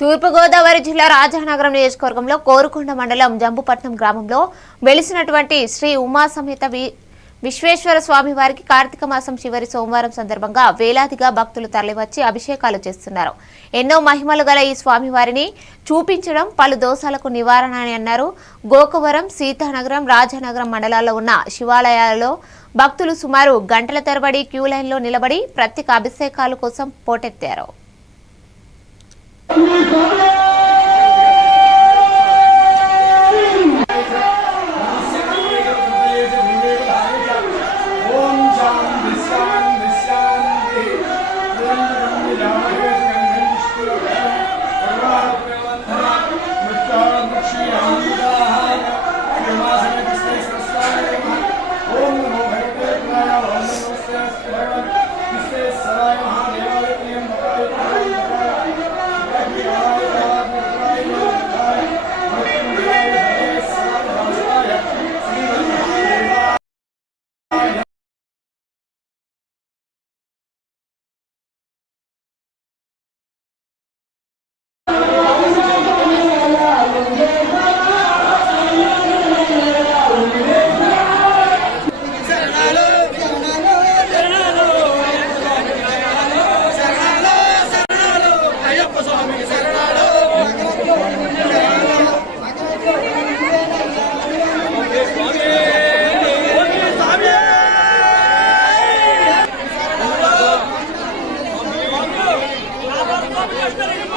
తూర్పుగోదావరి జిల్లా రాజానగరం నియోజకవర్గంలో కోరుకొండ మండలం జంబుపట్నం గ్రామంలో వెలిసినటువంటి శ్రీ ఉమా సమేత వి- విశ్వేశ్వర స్వామి వారికి కార్తీక మాసం చివరి సోమవారం సందర్భంగా వేలాదిగా భక్తులు తరలివచ్చి అభిషేకాలు చేస్తున్నారు. ఎన్నో మహిమలు గల ఈ స్వామివారిని చూపించడం పలు దోషాలకు నివారణ అని అన్నారు. గోకవరం సీతానగరం రాజానగరం మండలాల్లో ఉన్న శివాలయాలలో భక్తులు సుమారు గంటల తరబడి క్యూ లైన్లో నిలబడి ప్రత్యేక అభిషేకాల కోసం పోటెత్తారు. three Let's go.